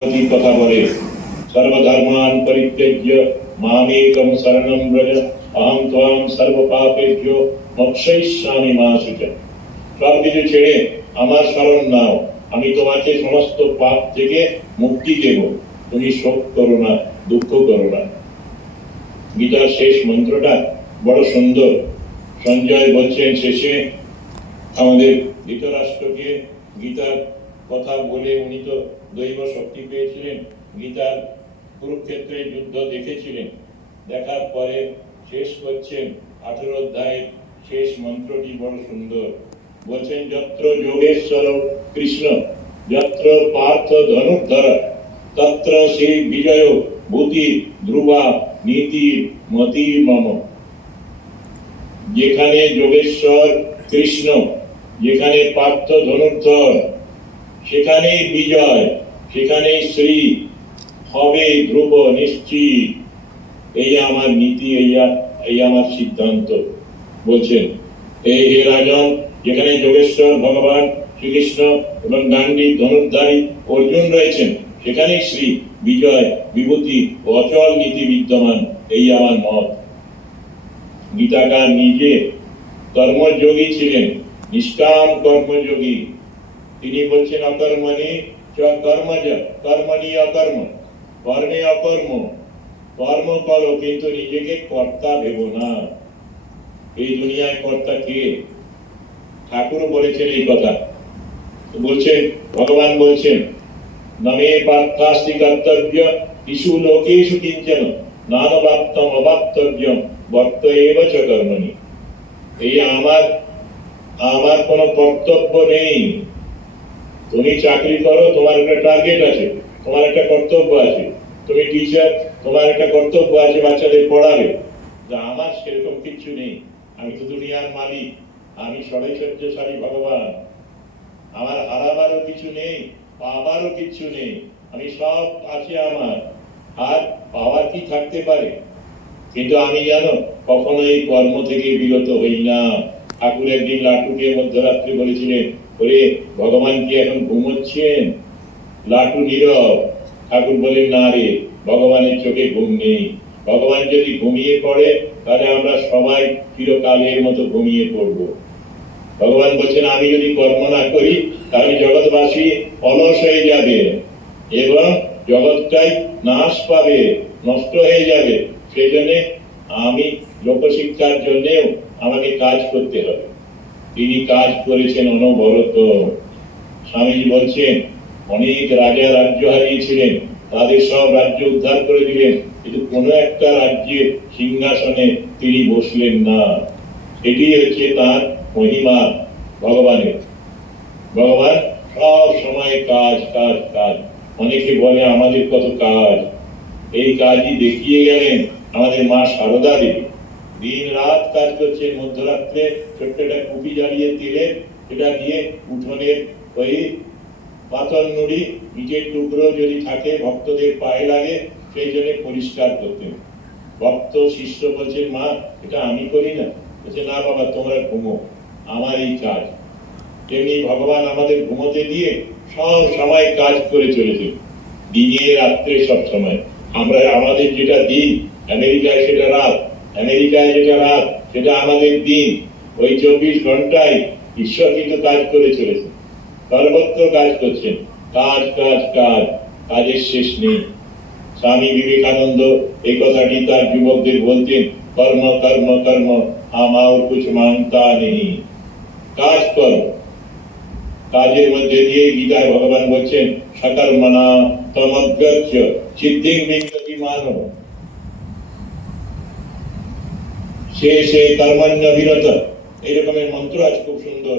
কথা বলে, সর্বধর্মান পরিত্যজ্য মামেকং শরণং ব্রজ অহং ত্বাং সর্বপাপেভ্যো মোক্ষয়িষ্যামি মা শুচঃ। সব কিছু ছেড়ে আমার শরণ নাও, আমি তোমাকে সমস্ত পাপ থেকে মুক্তি দেব, তুমি শোক করো না, দুঃখ করো না। গীতার শেষ মন্ত্রটা বড় সুন্দর। সঞ্জয় বলছেন শেষে আমাদের ধৃতরাষ্ট্রকে গীতার কথা বলে, উনি তো দৈব শক্তি পেয়েছিলেন, গীতার কুরুক্ষেত্রের যুদ্ধ দেখেছিলেন, দেখার পরে শেষ করছেন 18 অধ্যায়ের শেষ মন্ত্রটি বড় সুন্দর। বলছেন যত্র যোগেশ্বর কৃষ্ণ যত্র পার্থ ধনুর্ধর তত্র শ্রী বিজয় ভূতি ধ্রুবা নীতি মতি মম। যেখানে যোগেশ্বর কৃষ্ণ, যেখানে পার্থ ধনুর্ধর, সেখানেই বিজয়, সেখানেই শ্রী হবে ধ্রুব নিশ্চিত। এই আমার নীতি, এই আমার সিদ্ধান্ত। বলছেন এই হে রাজন, যেখানে যোগেশ্বর ভগবান শ্রীকৃষ্ণ এবং গান্ডীব ধনুর্ধারী অর্জুন রয়েছেন, সেখানেই শ্রী বিজয় বিভূতি ও অচল নীতি বিদ্যমান। এই আমার মত। গীতাকার নিজে কর্মযোগী ছিলেন, নিষ্কাম কর্মযোগী। তিনি বলছেন অকর্মণি চ কর্মজ কর্মণি অকর্ম, কর্মে অকর্ম। কর্ম করো কিন্তু নিজেকে কর্তা ভেবো না। এই দুনিয়ায় কর্তা কে? ঠাকুর বলেছেন এই কথা। বলছেন ভগবান বলছেন নমে পার্থাস্তি কর্তব্য ইষু লোকেষু কিঞ্চন নানবাপ্তম অবাপ্তব্যম বর্ত এব চ কর্মণি। এই আমার কোনো কর্তব্য নেই। তুমি চাকরি করো, তোমার একটা টার্গেট আছে, তোমার একটা কর্তব্য আছে। তুমি টিচার, তোমার একটা কর্তব্য আছে, বাচ্চাদের পড়াবে। যা আমার সেরকম কিছু নেই। আমি তো দুনিয়ার মালিক, আমি ষড়ৈশ্বর্যশালী ভগবান। আমার হারাবারও কিছু নেই, পাবারও কিছু নেই। আমি সব আছে আমার, আর পাওয়ার কি থাকতে পারে? কিন্তু আমি জানো কখনো এই কর্ম থেকে বিরত হই না। ঠাকুর একদিন লাটুকে মধ্যরাত্রে বলেছিলেন, ওরে ভগবান কি এখন ঘুমোচ্ছেন? লাটু নীরব। ঠাকুর বলেন না রে, ভগবানের চোখে ঘুম নেই। ভগবান যদি ঘুমিয়ে পড়ে তাহলে আমরা সবাই চিরকালের মতো ঘুমিয়ে পড়ব। ভগবান বলছেন আমি যদি কর্ম না করি তাহলে জগৎবাসী অলস হয়ে যাবে এবং জগৎটাই নাশ পাবে, নষ্ট হয়ে যাবে। সেই জন্য আমি লোকশিক্ষার জন্যেও আমাকে কাজ করতে হবে। তিনি কাজ করেছেন অনবরত। স্বামীজি বলছেন অনেক রাজা রাজ্য হারিয়েছিলেন, তাদের সব রাজ্য উদ্ধার করে দিলেন, কিন্তু কোনো একটা রাজ্যের সিংহাসনে তিনি বসলেন না। এটি হচ্ছে তার মহিমা ভগবানের। ভগবান সব সময় কাজ কাজ কাজ। অনেকে বলে আমাদের কত কাজ, এই কাজই দেখিয়ে গেলেন আমাদের মা সারদা দেবী। দিন রাত কাজ করছেন। মধ্যরাত্রে ছোট্ট একটা কুপি জ্বালিয়ে তেলে সেটা দিয়ে উঠোনের ওই পাথর নুড়ি ইটের টুকরো যদি থাকে ভক্তদের পায়ে লাগে সেই জন্য পরিষ্কার করতেন। ভক্ত শিষ্য বলছেন মা এটা আমি করি না। বলছে না বাবা তোমরা ঘুমো, আমার এই কাজ। তেমনি ভগবান আমাদের ঘুমোতে দিয়ে সব সময় কাজ করে চলেছে, দিনে রাত্রে সব সময়। আমরা আমাদের যেটা দিন, আমেরিকায় সেটা রাত, আমেরিকায় যেটা রাত সেটা আমাদের দিন। ওই 24 ঘন্টায় ঈশ্বর কিন্তু কাজ করে চলেছে, সর্বত্র কাজ করছেন। কাজ কাজ কাজ, কাজের শেষ নেই। স্বামী বিবেকানন্দ এই কথাটি তার যুবকদের বলতেন, কর্ম কর্ম কর্ম আমার কুছ মানতা নেই। কাজ করো। কাজের মধ্যে দিয়ে গীতায় ভগবান বলছেন সকর্মণা তমগ্রচ্ছ সিদ্ধিং বিন্দতি মানব। সে কর্মণ্য বিরত, এইরকমের মন্ত্র আছে খুব সুন্দর।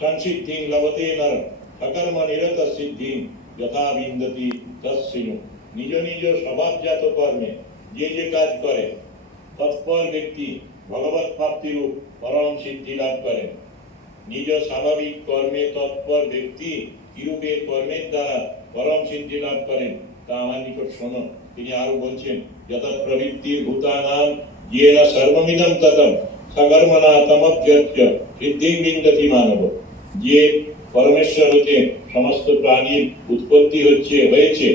সংসিদ্ধিং লভতে নর সকর্ম নিরত সিদ্ধিং যথা বিন্দতি তস্মিনু। নিজ নিজ স্বভাবজাত কর্মে যে যে কাজ করে তৎপর ব্যক্তি ভগবৎ প্রাপ্তিরূপ পরম সিদ্ধি লাভ করেন। নিজ স্বাভাবিক কর্মে তৎপর ব্যক্তি কিরূপে কর্মের দ্বারা পরম সিদ্ধি লাভ করেন তা আমার নিকট শোনো। তিনি আরো বলছেন যতৎ প্রবৃত্তি ভূতানাং येन सर्वमिदं ततं सकर्मणा तमभ्यर्च्य सिद्धिं विन्दति मानव। যে পরমেশ্বর হতে সমস্ত প্রাণীর উৎপত্তি হয়েছে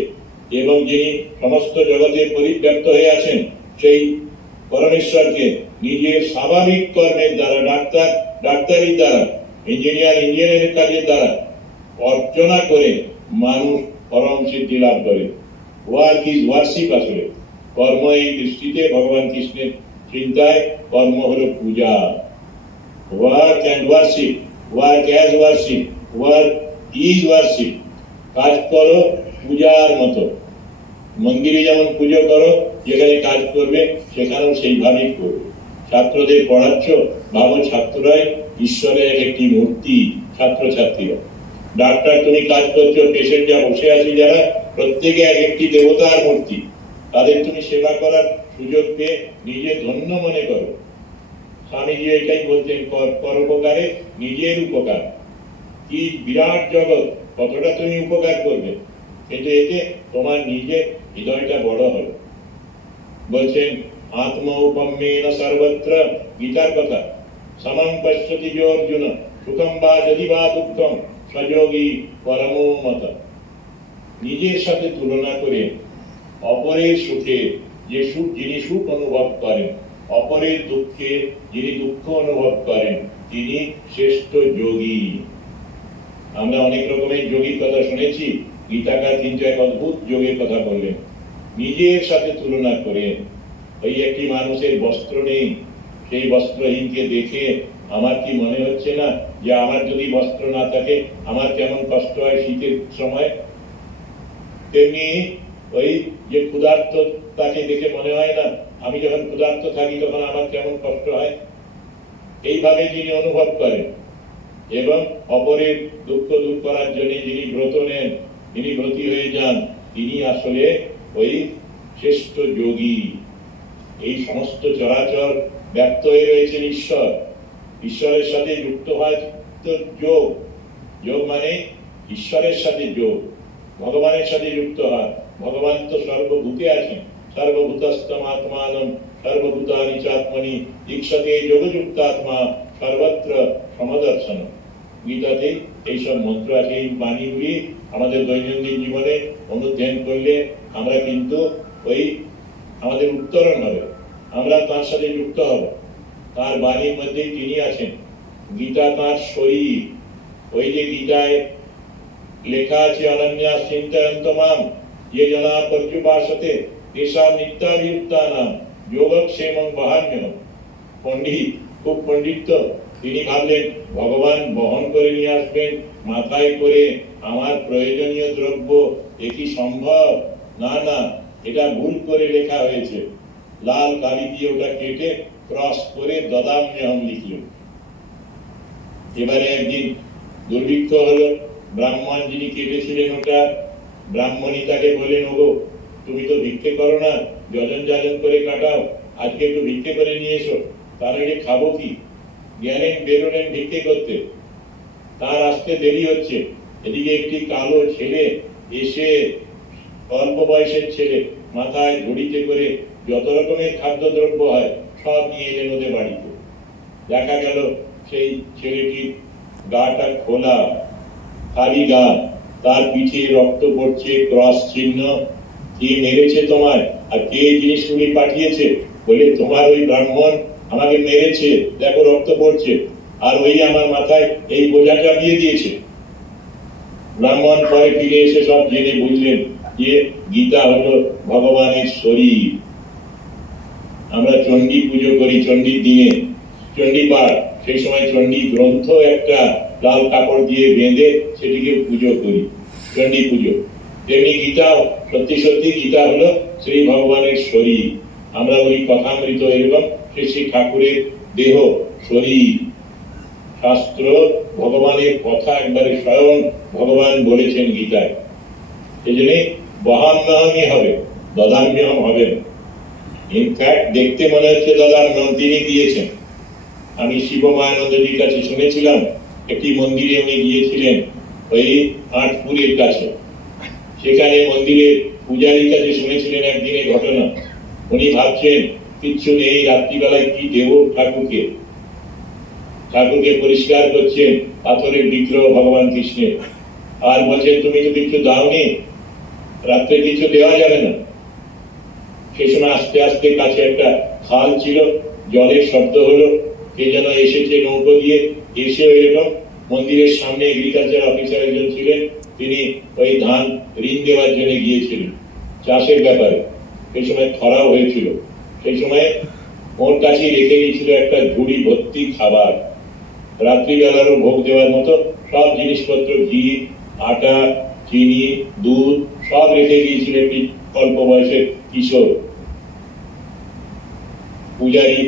এবং যিনি সমস্ত জগতে পরিব্যাপ্ত হয়ে আছেন, সেই পরমেশ্বরকে নিজের স্বাভাবিক কর্মের দ্বারা, ডাক্তারির দ্বারা, ইঞ্জিনিয়ারের কাজের দ্বারা অর্চনা করে মানুষ পরম সিদ্ধি লাভ করে। Work is worship. আসলে কর্ম এই দৃষ্টিতে ভগবান কৃষ্ণের চিন্তায় কর্ম হলো পূজা। Work and worship, work as worship, work is worship. কাজ করো পূজার মতো। মন্দিরে যেমন পুজো করো, যেখানে কাজ করবে সেখানেও সেইভাবেই করবে। ছাত্রদের পড়াচ্ছ, ভাবো ছাত্ররাই ঈশ্বরের একটি মূর্তি, ছাত্রছাত্রীরা। ডাক্তার তুমি কাজ করছো, পেশেন্ট যা বসে আছে যারা, প্রত্যেকে এক একটি দেবতার মূর্তি। তাদের তুমি সেবা করার সুযোগ পেয়ে নিজে ধন্য মনে করো। স্বামীজি এটাই বলতেন, পরোপকারে নিজের উপকার। কি বিরাট জগৎ, কতটা তুমি উপকার করবে, কিন্তু এতে তোমার নিজের হৃদয়টা বড় হবে। বলছেন আত্মৌপম্যেন সর্বত্র, গীতার কথা, সমং পশ্যতি যো অর্জুন সুখম বা যদি বা দুঃখম সযোগী পরমো মত। নিজের সাথে তুলনা করে অপরের সুখে যে সুখ, যিনি সুখ অনুভব করেন, অপরের দুঃখে যিনি দুঃখ অনুভব করেন, তিনি শ্রেষ্ঠ যোগী। আমরা অনেক রকমের যোগীর কথা শুনেছি, গীতাকার কিন্তু এক অদ্ভুত যোগের কথা বললেন। নিজের সাথে তুলনা করে, ওই একটি মানুষের বস্ত্র নেই, সেই বস্ত্রহীনকে দেখে আমার কি মনে হচ্ছে না যে আমার যদি বস্ত্র না থাকে আমার কেমন কষ্ট হয় শীতের সময়? তেমনি ওই যে ক্ষুধার্ত তাকে দেখে মনে হয় না আমি যখন ক্ষুধার্ত থাকি তখন আমার কেমন কষ্ট হয়? এইভাবে যিনি অনুভব করেন এবং অপরের দুঃখ দূর করার জন্য যিনি ব্রত নেন, যিনি ব্রতী হয়ে যান, তিনি আসলে ওই শ্রেষ্ঠ যোগী। এই সমস্ত চরাচর ব্যক্ত হয়ে রয়েছেন ঈশ্বর। ঈশ্বরের সাথে যুক্ত হয় তো যোগ। যোগ মানে ঈশ্বরের সাথে যোগ, ভগবানের সাথে যুক্ত হয়। ভগবান তো সর্বভূতে আছেন। সর্বভূতস্থম আত্মানম সর্বভূতানি চাত্মনি ঈক্ষতে যোগযুক্ত আত্মা সর্বত্র সমদর্শন। গীতাতে এইসব মন্ত্র আছে। এই বাণীগুলি আমাদের দৈনন্দিন জীবনে অনুধ্যান করলে আমরা কিন্তু ওই আমাদের উত্তরণ হবে, আমরা তার সাথে যুক্ত হব। তার বাণীর মধ্যে তিনি আছেন। গীতা তার শরীর। ওই যে গীতায় লেখা আছে অনন্যা চিন্তয়ন্ত মাম যে জনা পর্যুপাসতে তেষাং নিত্যাভিযুক্তানাং যোগক্ষেমং বহাম্যহম। পণ্ডিত, খুব পণ্ডিত তো, তিনি ভাবলেন ভগবান বহন করে নিয়ে আসবেন মাথায় করে আমার প্রয়োজনীয় দ্রব্য, এ কি সম্ভব? না না, এটা ভুল করে লেখা হয়েছে। লাল কালি দিয়ে ওটা কেটে ক্রস করে দদাম্যহম লিখলেন। এবারে একদিন দুর্ভিক্ষ হলো, ব্রাহ্মণ যিনি কেটেছিলেন ওটা, ব্রাহ্মণী তাকে বললেন, ওগো তুমি তো ভিক্ষে করো না, যজন যাজন করে কাটাও, আজকে একটু ভিক্ষে করে নিয়ে এসো। তার আগে খাবো কি? গেলেন, বেরোলেন ভিক্ষে করতে। তার আসতে দেরি হচ্ছে। এদিকে একটি কালো ছেলে এসে, অল্প বয়সের ছেলে, মাথায় ঝুড়িতে করে যত রকমের খাদ্যদ্রব্য হয় সব নিয়ে এলেন ওদের বাড়িতে। দেখা গেল সেই ছেলেটির গাটা খোলা, খালি গা, তার পিঠে রক্ত পড়ছে, ক্রস চিহ্ন। কে মেরেছে তোমার? আর কে জিনিসগুলি পাঠিয়েছে? বলে তোমার ওই ব্রাহ্মণ আমাকে মেরেছে, দেখো রক্ত পড়ছে, আর ওই আমার মাথায় এই বোঝা চাপিয়ে দিয়েছে। ব্রাহ্মণ পরে ফিরে এসে সব জেনে বুঝলেন যে গীতা হলো ভগবানের শরীর। আমরা চণ্ডী পুজো করি, চণ্ডীর দিনে চণ্ডী পাঠ, সেই সময় চণ্ডী গ্রন্থ একটা লাল কাপড় দিয়ে বেঁধে সেটিকে পুজো করি, চণ্ডী পুজো। তেমনি গীতাও, সত্যি সত্যি গীতা হলো শ্রী ভগবানের শরীর। আমরা ওই কথামৃত এরকম শ্রী ঠাকুরের দেহ, শরীর। শাস্ত্র ভগবানের কথা একবারে স্বয়ং ভগবান বলেছেন গীতায়। এই জন্য বহাম্যহমই হবে, দদাম্যহম হবে না। ইনফ্যাক্ট দেখতে মনে হচ্ছে দদাম্যহম তিনি দিয়েছেন। আমি শিবমায়ানন্দজির কাছে শুনেছিলাম, একটি মন্দিরে উনি গিয়েছিলেন ওই আটপুরের কাছে। সেখানে মন্দিরের পূজারীর কাছে শুনেছিলেন একদিনের ঘটনা। উনি ভাবছেন কিচ্ছু নেই, রাত্রিবেলায় কি দেব ঠাকুরকে। ঠাকুরকে পরিষ্কার করছেন পাথরের বিগ্রহ ভগবান কৃষ্ণের, আর বলছেন তুমি তো কিছু দাওনি, রাত্রে কিছু দেওয়া যাবে না। সেই সময় আস্তে আস্তে কাছে একটা খাল ছিল, জলের শব্দ হলো, কে যেন এসেছে নৌকো দিয়ে, এসে এরকম মন্দিরের সামনে এগ্রিকালচার অফিসার একজন ছিলেন, তিনি ওই ধান ঋণ দেওয়ার জন্য গিয়েছিলেন চাষের ব্যাপারে। সেই সময় খরাও হয়েছিল, সেই সময় ওর কাছে রেখে গিয়েছিল একটা ঝুড়ি ভর্তি খাবার, রাত্রিবেলারও ভোগ দেওয়ার মতো সব জিনিসপত্র, ঘি, আটা, চিনি, দুধ সব রেখে গিয়েছিল একটি অল্প বয়সের কিশোর। পূজারী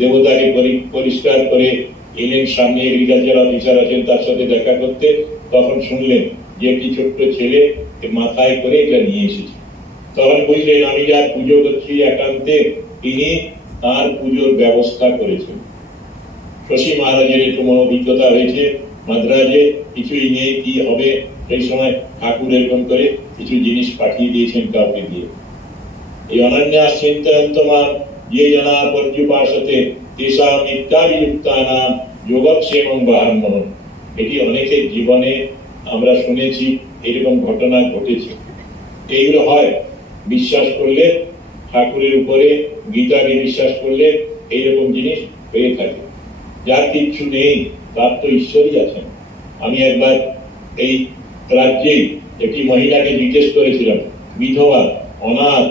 দেবতাকে পরিষ্কার করে এলেন সামনে, এগ্রিকালচার অফিসার আছেন তার সাথে দেখা করতে, তখন শুনলেন যে একটি ছোট্ট ছেলে মাথায় করে এটা নিয়ে এসেছে। তখন বুঝলেন আমি যার পুজো করছি একান্তে তিনি তার পুজোর ব্যবস্থা করেছেন। শশী মহারাজের এরকম অভিজ্ঞতা হয়েছে, মাদ্রাজে কিছুই নেই, কি হবে, সেই সময় ঠাকুর এরকম করে কিছু জিনিস পাঠিয়ে দিয়েছেন কাউকে দিয়ে। এই অনন্যা চিন্তয়ন্তমাম যে জনা পর্যুপাসতে তেষাম ইত্যাদিযুক্তানাম যোগক্ষেমং বাহান্মহম। এটি অনেকের জীবনে আমরা শুনেছি, এরকম ঘটনা ঘটেছে। এইগুলো হয় বিশ্বাস করলে, ঠাকুরের উপরে, গীতাকে বিশ্বাস করলে এইরকম জিনিস হয়ে থাকে। যার কিচ্ছু নেই তার তো ঈশ্বরই আছেন। আমি একবার এই রাজ্যেই একটি মহিলাকে জিজ্ঞেস করেছিলাম, বিধবা, অনাথ,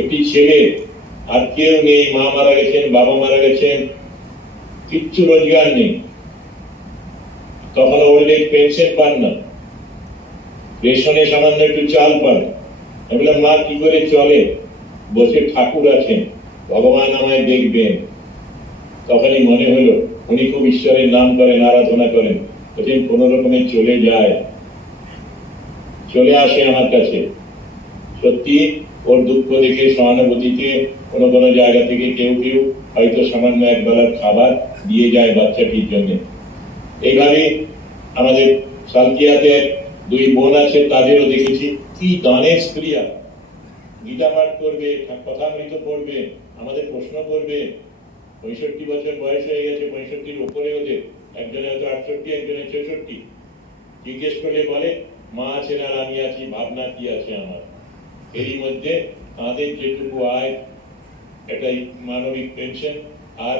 একটি ছেলে, আর কেউ নেই, মা মারা গেছেন, বাবা মারা গেছেন, কিচ্ছু রোজগার নেই, তখন ওল্ড এজ পেনশন পান না, রেশনে সামান্য একটু চাল পান। আমি বললাম মা কি করে চলে? বসে ঠাকুর আছেন, ভগবান আমায় দেখবেন। তখনই মনে হলো উনি খুব ঈশ্বরের নাম করেন, আরাধনা করেন, বলছেন কোন রকমে চলে যায়, চলে আসে আমার কাছে। সত্যি ওর দুঃখ দেখে সহানুভূতিতে কোনো কোনো জায়গা থেকে কেউ কেউ হয়তো সামান্য এক বেলার খাবার দিয়ে যায় বাচ্চাটির জন্য। এইভাবে আমাদের সালকিয়াতে দুই বোন আছে, তাদেরও দেখেছি কি দানের স্ত্রীরা, গীতা পাঠ করবে, কথামৃত পড়বে, আমাদের প্রশ্ন করবে। 65 বছর বয়স হয়ে গেছে, 65-র উপরে ওদের, একজনে হয়তো 68, একজনে 66। জিজ্ঞেস করলে বলে মা আছেন আর আমি আছি, ভাবনা কি আছে আমার। এরই মধ্যে তাদের যেটুকু আয়, এটাই মানবিক পেনশন আর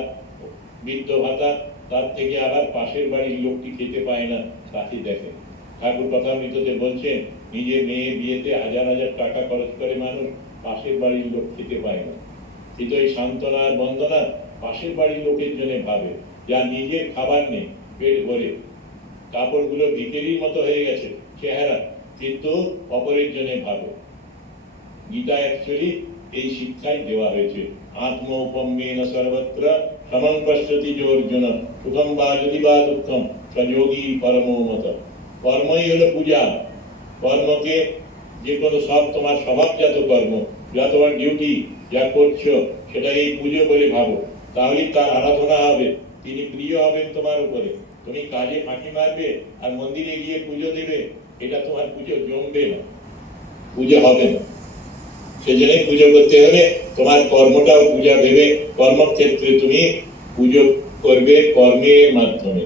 বৃদ্ধ ভাতা, তার থেকে আবার পাশের বাড়ির লোকটি খেতে পায় না, তাকে দেখে। ঠাকুর কথামৃততে বলছেন নিজের মেয়ে বিয়েতে হাজার হাজার টাকা খরচ করে মানুষ, পাশের বাড়ির লোক খেতে পায় না। কিন্তু এই সান্ত্বনা আর বন্দনা পাশের বাড়ির লোকের জন্য ভাবে, যা নিজের খাবার নেই, পেট ভরে, কাপড়গুলো ভিখারির মতো হয়ে গেছে চেহারা, কিন্তু অপরের জন্য ভাবে। গীতা অ্যাকচুয়ালি এই শিক্ষাই দেওয়া হয়েছে, আত্ম উপম্যেন সর্বত্র সমং পশ্যতি যো অর্জুন সুখম বা যদি বা দুঃখম সযোগী পরমো মত। কর্মই হলো পূজা। কর্মকে যে কোনো সব তোমার স্বভাবজাত কর্ম, যা তোমার ডিউটি, যা করছো, সেটা এই পুজো বলে ভাবো, তাহলে তার আরাধনা হবে, তিনি প্রিয় হবেন তোমার উপরে। তুমি কাজে ফাঁকি মারবে আর মন্দিরে গিয়ে পুজো দেবে, এটা তোমার পুজো জমবে না, পুজো হবে না। সেজন্য পুজো করতে হলে তোমার কর্মটাও পূজা ভেবে কর্মক্ষেত্রে তুমি পুজো করবে, কর্মের মাধ্যমে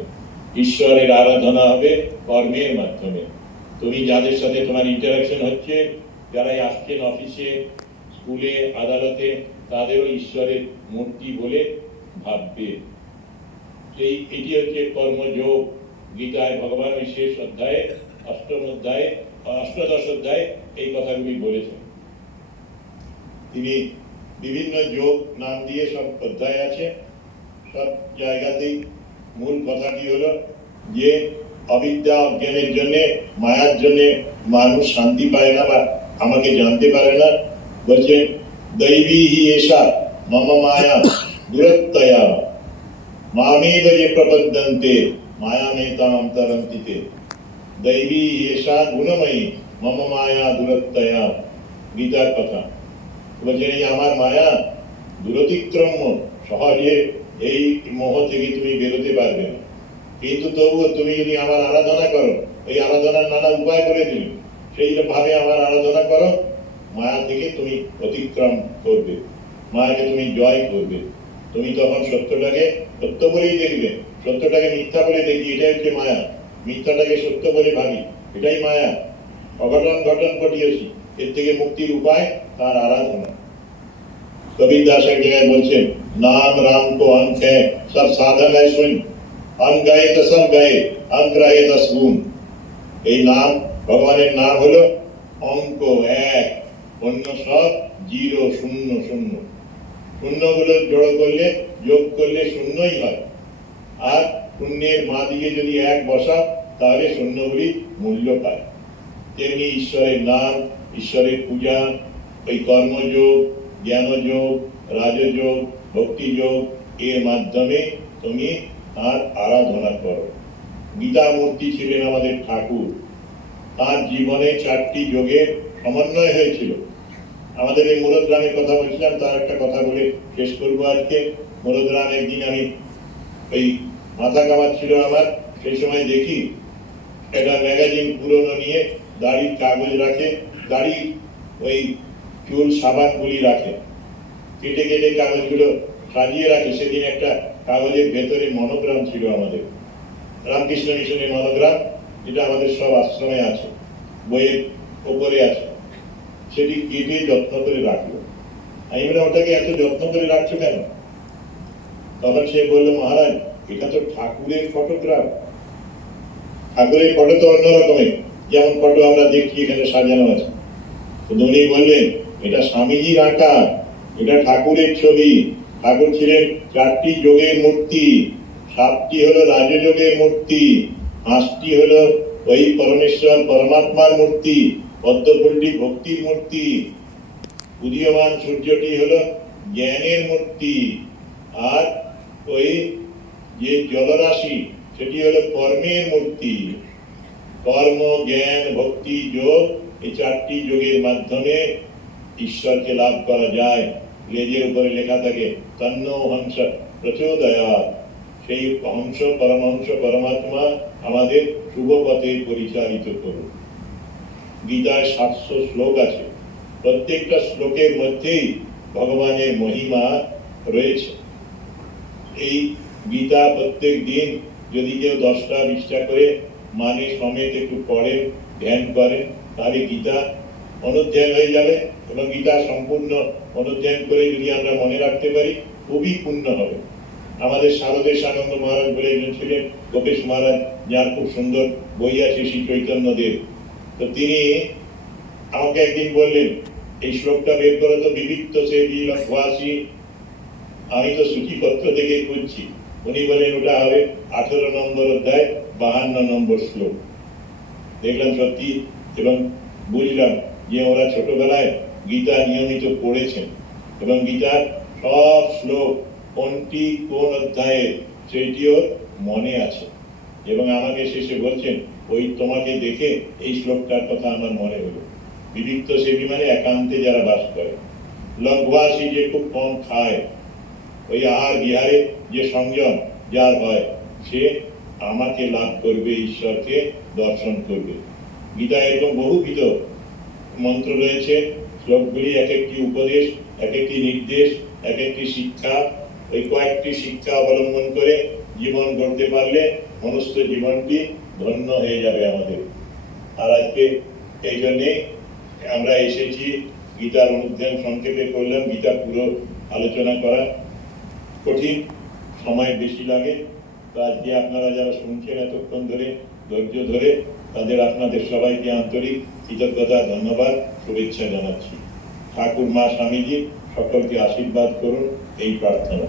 ঈশ্বরের আরাধনা হবে, কর্মের মাধ্যমে। তুমি যাদের সাথে তোমার ইন্টারাকশন হচ্ছে, যারাই আসছেন অফিসে, স্কুলে, আদালতে, তাদেরও ঈশ্বরের মূর্তি বলে ভাববে। এটি হচ্ছে কর্মযোগ। গীতায় ভগবান ওই শেষ অধ্যায়ে, অষ্টাদশ অধ্যায়ে এই কথাগুলি বলেছেন। তিনি বিভিন্ন যোগ নাম দিয়ে সব অধ্যায় আছে, সব জায়গাতেই মূল কথাটি হলো যে অবিদ্যা, অজ্ঞানের জন্য, মায়ার জন্য মানুষ শান্তি পায় না বা আমাকে জানতে পারে না। বলছেন দৈবী হি এষা মম মায়া দুরত্তয়া মামেব যে প্রপদ্যন্তে মায়ামেতাম তরন্তিতে। দৈবী এষা গুণময়ী মম মায়া দুরত্তয়া, গীতার কথা। বলছেন এই আমার মায়া দূরতিক্রম্য, সহজে এই মোহ থেকে তুমি বেরোতে পারবে না, কিন্তু তবুও তুমি যদি আমার আরাধনা করো, এই আরাধনার নানা উপায় করে দিল, সেই ভাবে আমার আরাধনা করো, মায়া থেকে তুমি অতিক্রম করবে, মায়াকে তুমি জয় করবে। তুমি তখন সত্যটাকে সত্য বলেই দেখবেন, সত্যটাকে মিথ্যা বলে দেখি, এটাই হচ্ছে মায়া। মিথ্যাটাকে সত্য বলে ভাবি, এটাই মায়া। অঘটন ঘটন ঘটিয়েছি, এর থেকে মুক্তির উপায় তার আরাধনা। कबीर दास एक जगह बोलছেন, नाम राम को अंक है सब साधन है सुन, अंग गए तो सब गए, अंक रहे 10 गुण। এই নাম, ভগবানের নাম হলো অঙ্ক এক, অন্য সব জিরো, শূন্য শূন্য। শূন্যগুলো জড়ো করলে, যোগ করলে শূন্যই হয়। আর শূন্যের মা দিকে যদি এক বসা, তাহলে শূন্যগুলি মূল্য পায়। তেমনি ঈশ্বরের নাম, ঈশ্বরের পূজা, ওই কর্মযোগ, জ্ঞানযোগ, রাজযোগ, ভক্তিযোগ, এর মাধ্যমে তুমি তার আরাধনা করো। গীতা মূর্তি ছিলেন আমাদের ঠাকুর, তার জীবনে 4টি যোগের সমন্বয় হয়েছিল। আমাদের এই মূলগ্রামের কথা বলছিলাম, তার একটা কথা বলে শেষ করবো আজকে। মূলগ্রাম একদিন আমি ওই মাথা কামাচ্ছিল আমার, সেই সময় দেখি একটা ম্যাগাজিন পুরনো নিয়ে দাড়ির কাগজ রাখে, দাড়ির ওই চুল সাবানগুলি রাখে, কেটে কেটে কাগজগুলো সাজিয়ে রাখে। সেদিন একটা কাগজের ভেতরে মনোগ্রাম ছিল আমাদের, রামকৃষ্ণ মিশনের মনোগ্রাম, যেটা আমাদের সব আশ্রমে আছে, বইয়ের ওপরে আছে। সেটি কেটে যত্ন করে রাখলো। আমি বললাম, ওটাকে এত যত্ন করে রাখছো কেন? তখন সে বললো, মহারাজ এটা তো ঠাকুরের ফটোগ্রাফ। ঠাকুরের ফটো তো অন্যরকমের, যেমন ফটো আমরা দেখছি এখানে সাজানো আছে। উনি বললেন, এটা স্বামীজির আঁকা, এটা ঠাকুরের ছবি। ঠাকুর ছিলেন 4টি যোগের মূর্তি, 7টি হলো রাজযোগের মূর্তি, 5টি হলো ওই পরমেশ্বর পরমাত্মার মূর্তি, পদ্মফুলটি ভক্তির মূর্তি, উদীয়মান সূর্যটি হলো জ্ঞানের মূর্তি, আর ওই যে জলরাশি সেটি হলো কর্মের মূর্তি। কর্ম, জ্ঞান, ভক্তি, যোগ, এই 4টি যোগের মাধ্যমে ঈশ্বরকে লাভ করা যায়। লেজের উপরে লেখা থাকে, তন্ন হংস প্রচোদয়াৎ। সেই হংস, পরমহংস পরমাত্মা আমাদের শুভ পথে পরিচালিত করুন। গীতায় 700 শ্লোক আছে, প্রত্যেকটা শ্লোকের মধ্যেই ভগবানের মহিমা রয়েছে। এই গীতা প্রত্যেক দিন যদি কেউ 10টা 20টা করে মানে সমেত একটু পড়েন, ধ্যান করেন, তাহলে গীতা অনুধ্যান হয়ে যাবে। এবং গীতা সম্পূর্ণ অনুধ্যান করে যদি আমরা মনে রাখতে পারি, খুবই পূর্ণ হবে। আমাদের শারদেশ আনন্দ মহারাজ বলে একজন ছিলেন, গোপেশ মহারাজ, যার খুব সুন্দর বই আছে শ্রী চৈতন্যদেব। তো তিনি আমাকে একদিন বললেন, এই শ্লোকটা বের করো তো, বিবিক্ত সে বিলক্ষাসী। আমি তো সূচিপত্র থেকে খুঁজছি। উনি বলেন, ওটা হবে 18 নম্বর অধ্যায় 52 নম্বর শ্লোক। দেখলাম সত্যি, এবং বুঝলাম যে ওরা ছোটবেলায় গীতা নিয়মিত পড়েছেন এবং গীতার সব শ্লোক কোনটি কোন অধ্যায়ে সেটিও মনে আছে। এবং আমাকে শেষে বলছেন, ওই তোমাকে দেখে এই শ্লোকটার কথা আমার মনে হলো। বিবিক্ত সেবী মানে একান্তে যারা বাস করে, লঘ্বাসী যে খুব কম খায়, ওই আহার বিহারে যে সংযম যার হয়, সে আমাকে লাভ করবে, ঈশ্বরকে দর্শন করবে। গীতা এরকম বহুবিধ মন্ত্র রয়েছে, শ্লোকগুলি এক একটি উপদেশ, এক একটি নির্দেশ, এক একটি শিক্ষা। ওই কয়েকটি শিক্ষা অবলম্বন করে জীবন গড়তে পারলে মনুষ্য জীবনটি ধন্য হয়ে যাবে আমাদের। আর আজকে এই জন্যে আমরা এসেছি, গীতার অনুধ্যান সংক্ষেপে করলাম। গীতা পুরো আলোচনা করা কঠিন, সময় বেশি লাগে। তো আজকে আপনারা যারা শুনছেন এতক্ষণ ধরে, ধৈর্য ধরে, তাদের আপনাদের সবাইকে আন্তরিক কৃতজ্ঞতা, ধন্যবাদ, শুভেচ্ছা জানাচ্ছি। ঠাকুর মা স্বামীজি সকলকে আশীর্বাদ করুন, এই প্রার্থনা।